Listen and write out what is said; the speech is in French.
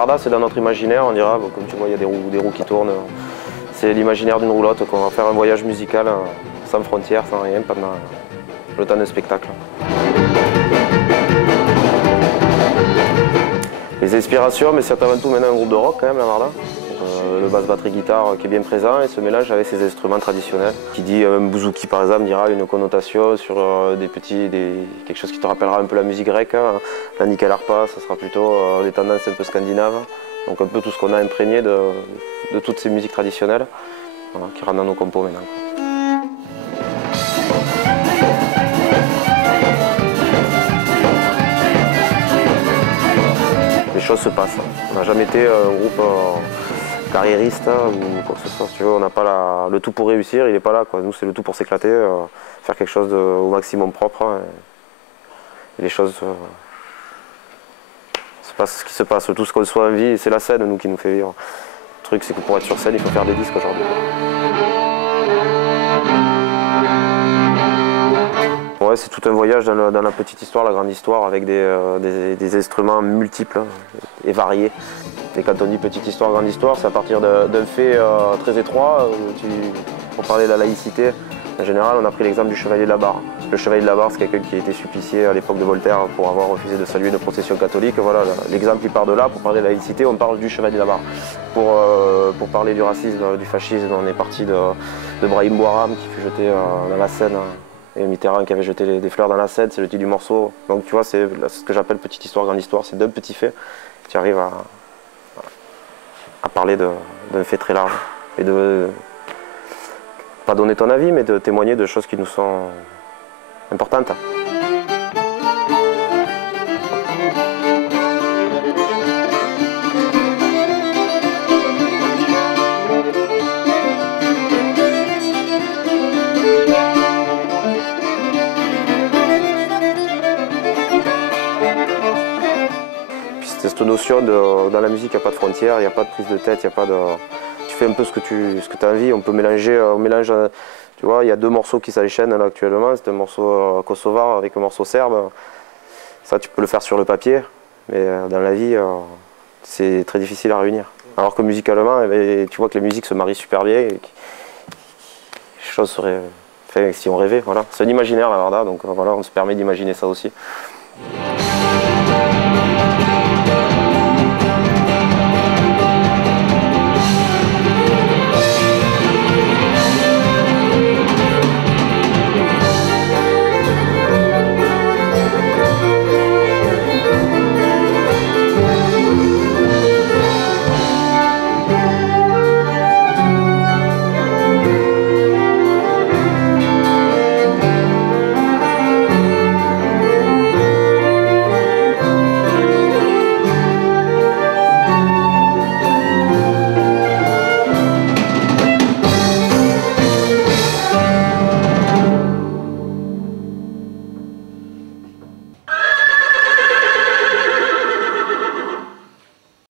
Varda, c'est dans notre imaginaire, on dira, bon, comme tu vois, il y a des roues qui tournent. C'est l'imaginaire d'une roulotte, qu'on va faire un voyage musical sans frontières, sans rien, pendant le temps de spectacle. Les inspirations, mais c'est avant tout maintenant un groupe de rock quand même, la Varda. Le basse batterie guitare qui est bien présent et se mélange avec ces instruments traditionnels. Qui dit un bouzouki par exemple dira une connotation sur quelque chose qui te rappellera un peu la musique grecque. La nickel harpa, ça sera plutôt des tendances un peu scandinaves. Donc un peu tout ce qu'on a imprégné de toutes ces musiques traditionnelles voilà, qui rentrent dans nos compos maintenant. Les choses se passent. On n'a jamais été un groupe carriériste ou quoi que ce soit. Si tu veux, on n'a pas le tout pour réussir, il n'est pas là. Quoi. Nous, c'est le tout pour s'éclater, faire quelque chose au maximum propre. Et les choses se passent ce qui se passe. Tout ce qu'on soit en vie, c'est la scène nous qui nous fait vivre. Le truc, c'est que pour être sur scène, il faut faire des disques aujourd'hui. Ouais, c'est tout un voyage dans la petite histoire, la grande histoire, avec des instruments multiples et variés. Et quand on dit petite histoire, grande histoire, c'est à partir d'un fait très étroit. Pour parler de la laïcité, en général, on a pris l'exemple du chevalier de la Barre. Le chevalier de la Barre, c'est quelqu'un qui a été supplicié à l'époque de Voltaire pour avoir refusé de saluer une procession catholique. Voilà, l'exemple il part de là. Pour parler de la laïcité, on parle du chevalier de la Barre. Pour parler du racisme, du fascisme, on est parti de Brahim Bouharam qui fut jeté dans la Seine. Et Mitterrand qui avait jeté des fleurs dans la Seine, c'est le titre du morceau. Donc tu vois, c'est ce que j'appelle petite histoire, grande histoire. C'est d'un petit fait que tu arrives à parler d'un fait très large. Et de pas donner ton avis, mais de témoigner de choses qui nous sont importantes. Cette notion dans la musique, il n'y a pas de frontières, il n'y a pas de prise de tête, il y a pas de... Tu fais un peu ce que tu as envie, on peut mélanger, tu vois, il y a deux morceaux qui s'enchaînent là actuellement, c'est un morceau kosovar avec un morceau serbe. Ça, tu peux le faire sur le papier, mais dans la vie, c'est très difficile à réunir. Alors que musicalement, tu vois que les musiques se marient super bien, et les choses seraient faites si on rêvait, voilà. C'est un imaginaire la Varda, donc voilà, on se permet d'imaginer ça aussi.